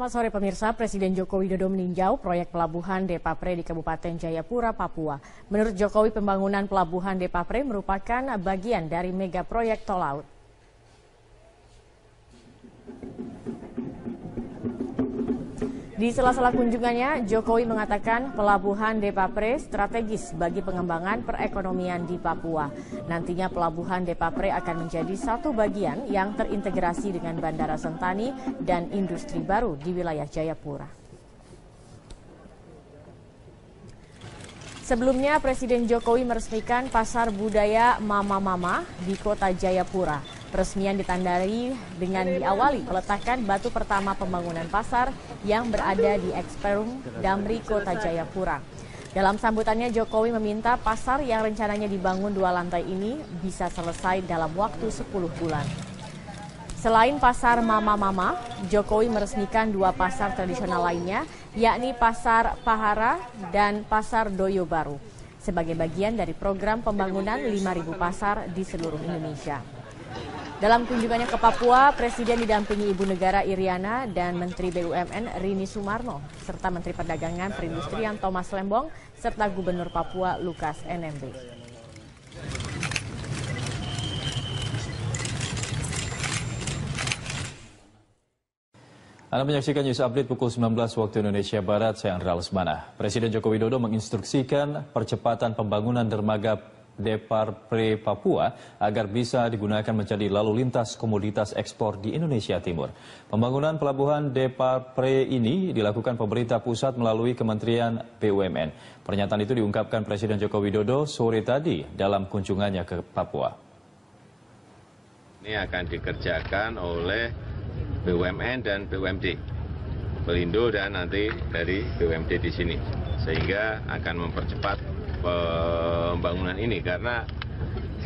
Selamat sore pemirsa, Presiden Joko Widodo meninjau proyek pelabuhan Depapre di Kabupaten Jayapura, Papua. Menurut Jokowi, pembangunan pelabuhan Depapre merupakan bagian dari mega proyek tol laut. Di sela-sela kunjungannya, Jokowi mengatakan pelabuhan Depapre strategis bagi pengembangan perekonomian di Papua. Nantinya pelabuhan Depapre akan menjadi satu bagian yang terintegrasi dengan Bandara Sentani dan industri baru di wilayah Jayapura. Sebelumnya, Presiden Jokowi meresmikan Pasar Budaya Mama-Mama di Kota Jayapura. Peresmian ditandai dengan diawali peletakan batu pertama pembangunan pasar yang berada di Eksperum Damri, Kota Jayapura. Dalam sambutannya, Jokowi meminta pasar yang rencananya dibangun 2 lantai ini bisa selesai dalam waktu 10 bulan. Selain Pasar Mama-Mama, Jokowi meresmikan 2 pasar tradisional lainnya, yakni Pasar Pahara dan Pasar Doyo Baru, sebagai bagian dari program pembangunan 5.000 pasar di seluruh Indonesia. Dalam kunjungannya ke Papua, Presiden didampingi Ibu Negara Iriana dan Menteri BUMN Rini Sumarno, serta Menteri Perdagangan Perindustrian Thomas Lembong, serta Gubernur Papua Lukas NMB. Anda menyaksikan News Update pukul 19 waktu Indonesia Barat, saya Andra Lesmana. Presiden Joko Widodo menginstruksikan percepatan pembangunan dermaga Depapre Papua agar bisa digunakan menjadi lalu lintas komoditas ekspor di Indonesia Timur. Pembangunan pelabuhan Depapre ini dilakukan pemerintah pusat melalui Kementerian BUMN. Pernyataan itu diungkapkan Presiden Joko Widodo sore tadi dalam kunjungannya ke Papua. Ini akan dikerjakan oleh BUMN dan BUMD, Pelindo dan nanti dari BUMD di sini, sehingga akan mempercepat pembangunan ini, karena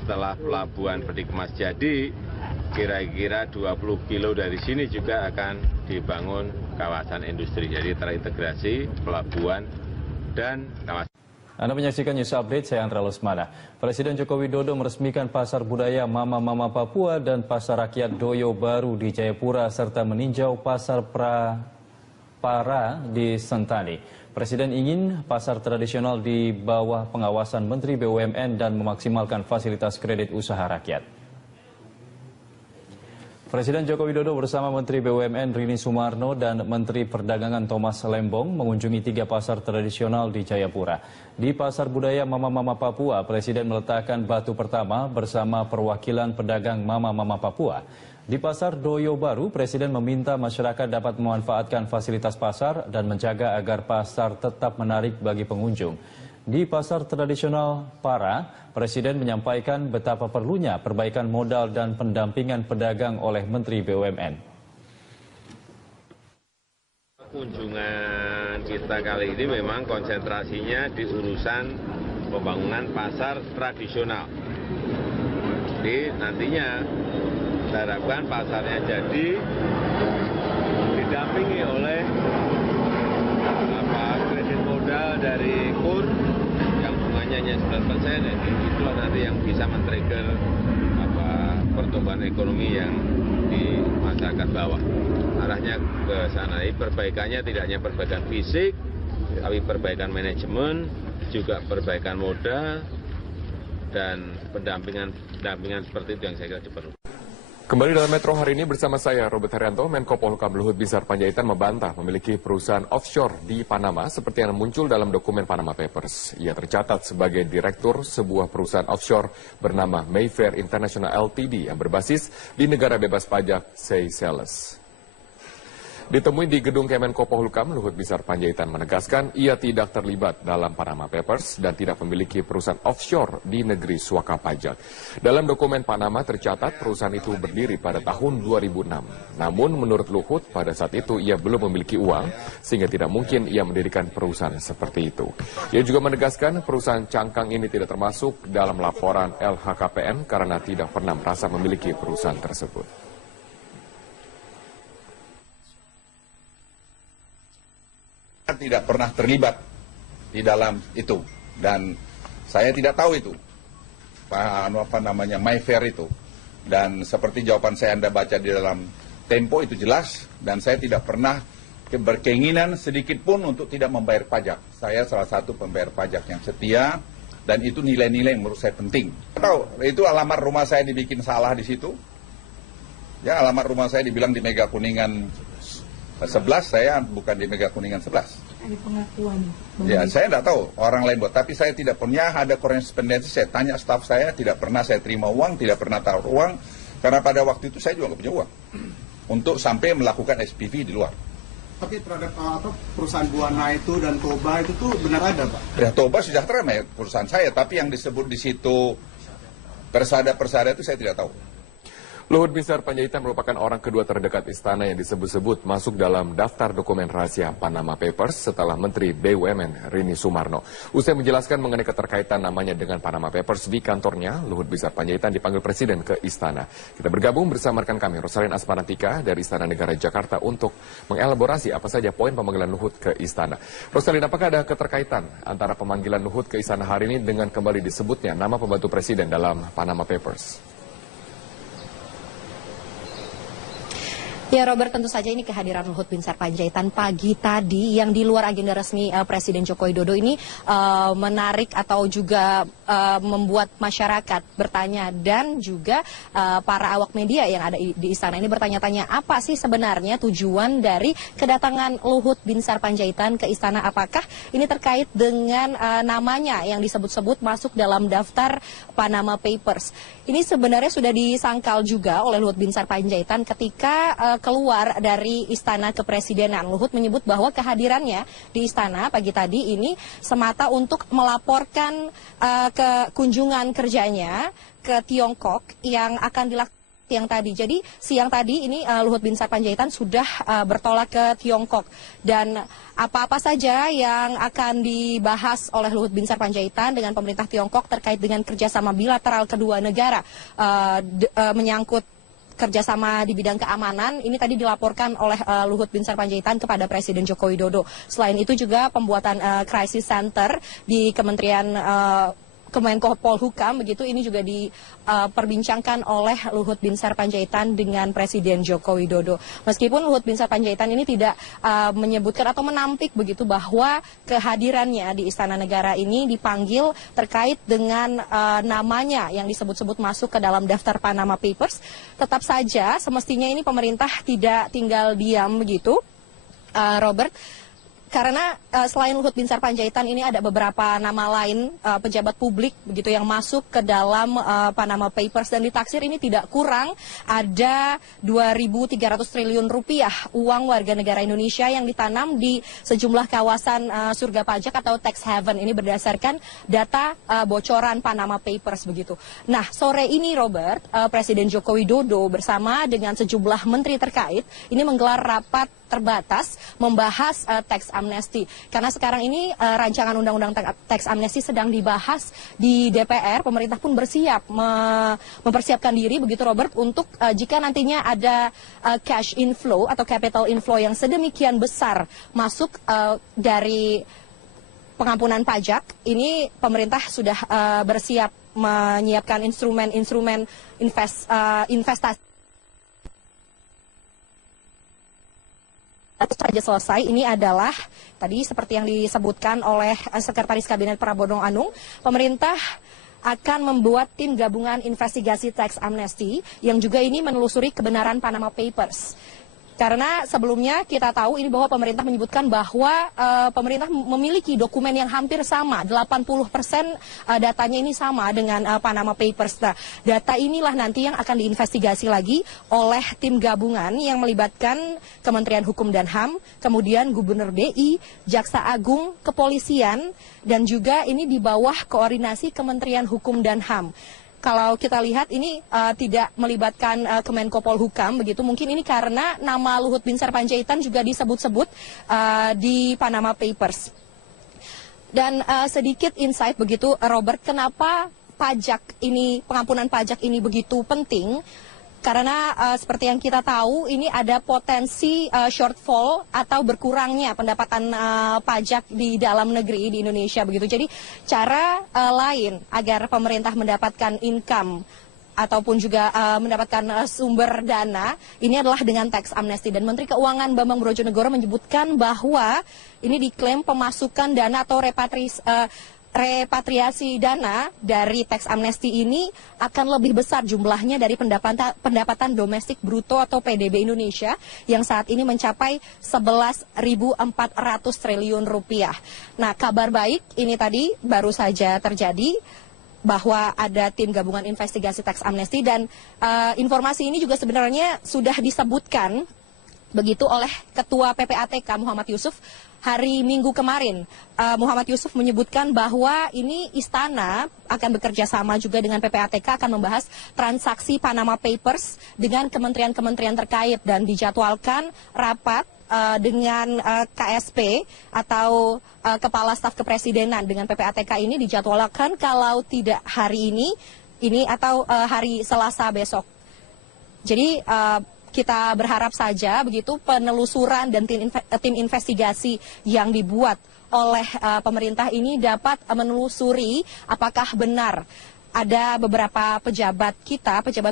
setelah pelabuhan Peti Kemas jadi, kira-kira 20 kilo dari sini juga akan dibangun kawasan industri, jadi terintegrasi pelabuhan dan kawasan. Anda menyaksikan News Update, saya Andra Lesmana. Presiden Joko Widodo meresmikan Pasar Budaya Mama-Mama Papua dan Pasar Rakyat Doyo Baru di Jayapura, serta meninjau Pasar Para di Sentani. Presiden ingin pasar tradisional di bawah pengawasan Menteri BUMN dan memaksimalkan fasilitas kredit usaha rakyat. Presiden Joko Widodo bersama Menteri BUMN Rini Sumarno dan Menteri Perdagangan Thomas Lembong mengunjungi 3 pasar tradisional di Jayapura. Di Pasar Budaya Mama-Mama Papua, Presiden meletakkan batu pertama bersama perwakilan pedagang Mama-Mama Papua. Di Pasar Doyo Baru, Presiden meminta masyarakat dapat memanfaatkan fasilitas pasar dan menjaga agar pasar tetap menarik bagi pengunjung. Di pasar tradisional Para, Presiden menyampaikan betapa perlunya perbaikan modal dan pendampingan pedagang oleh Menteri BUMN. Kunjungan kita kali ini memang konsentrasinya di urusan pembangunan pasar tradisional. Jadi nantinya kita harapkan pasarnya jadi didampingi oleh kredit modal dari KUR yang bunganya hanya 9%, itulah nanti yang bisa men-trigger pertumbuhan ekonomi yang di masyarakat bawah. Arahnya ke sana. Perbaikannya tidak hanya perbaikan fisik, tapi perbaikan manajemen, juga perbaikan modal dan pendampingan seperti itu yang saya kira diperlukan. Kembali dalam Metro hari ini bersama saya, Robert Haryanto. Menko Polhukam Luhut Binsar Panjaitan membantah memiliki perusahaan offshore di Panama seperti yang muncul dalam dokumen Panama Papers. Ia tercatat sebagai direktur sebuah perusahaan offshore bernama Mayfair International Ltd yang berbasis di negara bebas pajak Seychelles. Ditemui di gedung Kemenko Polhukam, Luhut Binsar Panjaitan menegaskan ia tidak terlibat dalam Panama Papers dan tidak memiliki perusahaan offshore di negeri suaka pajak. Dalam dokumen Panama tercatat perusahaan itu berdiri pada tahun 2006. Namun menurut Luhut pada saat itu ia belum memiliki uang sehingga tidak mungkin ia mendirikan perusahaan seperti itu. Ia juga menegaskan perusahaan cangkang ini tidak termasuk dalam laporan LHKPN karena tidak pernah merasa memiliki perusahaan tersebut. Tidak pernah terlibat di dalam itu, dan saya tidak tahu itu Mayfair itu, dan seperti jawaban saya Anda baca di dalam Tempo itu jelas, dan saya tidak pernah berkeinginan sedikit pun untuk tidak membayar pajak. Saya salah satu pembayar pajak yang setia, dan itu nilai-nilai yang menurut saya penting. Tahu, itu alamat rumah saya dibikin salah di situ. Ya, alamat rumah saya dibilang di Mega Kuningan 11, saya bukan di Mega Kuningan 11. Ada pengakuan. Ya, saya tidak tahu orang lain buat, tapi saya tidak pernah ada korespondensi. Saya tanya staf saya, tidak pernah saya terima uang, tidak pernah taruh uang, karena pada waktu itu saya juga nggak punya uang untuk sampai melakukan SPV di luar. Tapi terhadap perusahaan Buana itu dan Toba itu tuh benar ada, Pak? Ya, Toba Sejahtera perusahaan saya, tapi yang disebut di situ persada itu saya tidak tahu. Luhut Binsar Panjaitan merupakan orang kedua terdekat istana yang disebut-sebut masuk dalam daftar dokumen rahasia Panama Papers setelah Menteri BUMN Rini Sumarno. Usai menjelaskan mengenai keterkaitan namanya dengan Panama Papers di kantornya, Luhut Binsar Panjaitan dipanggil Presiden ke istana. Kita bergabung bersama rekan kami Rosalin Asmarantika dari Istana Negara Jakarta untuk mengelaborasi apa saja poin pemanggilan Luhut ke istana. Rosalin, apakah ada keterkaitan antara pemanggilan Luhut ke istana hari ini dengan kembali disebutnya nama pembantu Presiden dalam Panama Papers? Ya Robert, tentu saja ini kehadiran Luhut Binsar Panjaitan pagi tadi yang di luar agenda resmi Presiden Joko Widodo ini menarik atau juga membuat masyarakat bertanya dan juga para awak media yang ada di istana ini bertanya-tanya apa sih sebenarnya tujuan dari kedatangan Luhut Binsar Panjaitan ke istana, apakah ini terkait dengan namanya yang disebut-sebut masuk dalam daftar Panama Papers. Ini sebenarnya sudah disangkal juga oleh Luhut Binsar Panjaitan ketika keluar dari istana kepresidenan. Luhut menyebut bahwa kehadirannya di istana pagi tadi ini semata untuk melaporkan ke kunjungan kerjanya ke Tiongkok yang akan dilakukan siang tadi. Jadi siang tadi ini Luhut Binsar Panjaitan sudah bertolak ke Tiongkok, dan apa-apa saja yang akan dibahas oleh Luhut Binsar Panjaitan dengan pemerintah Tiongkok terkait dengan kerjasama bilateral kedua negara menyangkut kerjasama di bidang keamanan, ini tadi dilaporkan oleh Luhut Binsar Panjaitan kepada Presiden Joko Widodo. Selain itu juga pembuatan crisis center di Kementerian Kemenko Polhukam, begitu ini juga diperbincangkan oleh Luhut Binsar Panjaitan dengan Presiden Joko Widodo. Meskipun Luhut Binsar Panjaitan ini tidak menyebutkan atau menampik begitu bahwa kehadirannya di Istana Negara ini dipanggil terkait dengan namanya yang disebut-sebut masuk ke dalam daftar Panama Papers, tetap saja semestinya ini pemerintah tidak tinggal diam begitu, Robert. Karena selain Luhut Binsar Panjaitan ini ada beberapa nama lain pejabat publik begitu yang masuk ke dalam Panama Papers, dan ditaksir ini tidak kurang ada 2.300 triliun rupiah uang warga negara Indonesia yang ditanam di sejumlah kawasan surga pajak atau tax haven. Ini berdasarkan data bocoran Panama Papers begitu. Nah, sore ini Robert, Presiden Joko Widodo bersama dengan sejumlah menteri terkait ini menggelar rapat terbatas membahas tax amnesty, karena sekarang ini rancangan undang-undang tax amnesty sedang dibahas di DPR. Pemerintah pun bersiap mempersiapkan diri begitu Robert untuk jika nantinya ada cash inflow atau capital inflow yang sedemikian besar masuk dari pengampunan pajak, ini pemerintah sudah bersiap menyiapkan instrumen-instrumen investasi. Saja selesai, ini adalah tadi seperti yang disebutkan oleh Sekretaris Kabinet Prabowo Anung, pemerintah akan membuat tim gabungan investigasi tax amnesty yang juga ini menelusuri kebenaran Panama Papers. Karena sebelumnya kita tahu ini bahwa pemerintah menyebutkan bahwa pemerintah memiliki dokumen yang hampir sama, 80% datanya ini sama dengan Panama Papers. Nah, data inilah nanti yang akan diinvestigasi lagi oleh tim gabungan yang melibatkan Kementerian Hukum dan HAM, kemudian Gubernur DI, Jaksa Agung, Kepolisian, dan juga ini di bawah koordinasi Kementerian Hukum dan HAM. Kalau kita lihat ini tidak melibatkan Kemenko Polhukam begitu, mungkin ini karena nama Luhut Binsar Panjaitan juga disebut-sebut di Panama Papers. Dan sedikit insight begitu Robert, kenapa pajak ini, pengampunan pajak ini begitu penting? Karena seperti yang kita tahu ini ada potensi shortfall atau berkurangnya pendapatan pajak di dalam negeri di Indonesia begitu. Jadi cara lain agar pemerintah mendapatkan income ataupun juga mendapatkan sumber dana ini adalah dengan tax amnesty. Dan Menteri Keuangan Bambang Brojonegoro menyebutkan bahwa ini diklaim pemasukan dana atau repatriasi dana dari tax amnesty ini akan lebih besar jumlahnya dari pendapatan domestik bruto atau PDB Indonesia yang saat ini mencapai 11.400 triliun rupiah. Nah, kabar baik ini tadi baru saja terjadi bahwa ada tim gabungan investigasi tax amnesty dan informasi ini juga sebenarnya sudah disebutkan begitu oleh Ketua PPATK Muhammad Yusuf hari Minggu kemarin. Muhammad Yusuf menyebutkan bahwa ini Istana akan bekerja sama juga dengan PPATK akan membahas transaksi Panama Papers dengan kementerian-kementerian terkait dan dijadwalkan rapat dengan KSP atau Kepala Staf Kepresidenan dengan PPATK ini dijadwalkan kalau tidak hari ini atau hari Selasa besok. Jadi kita berharap saja begitu penelusuran dan tim investigasi yang dibuat oleh pemerintah ini dapat menelusuri apakah benar ada beberapa pejabat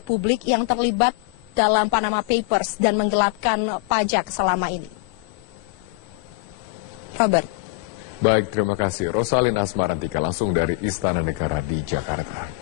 publik yang terlibat dalam Panama Papers dan menggelapkan pajak selama ini. Robert. Baik, terima kasih. Rosalin Asmarantika langsung dari Istana Negara di Jakarta.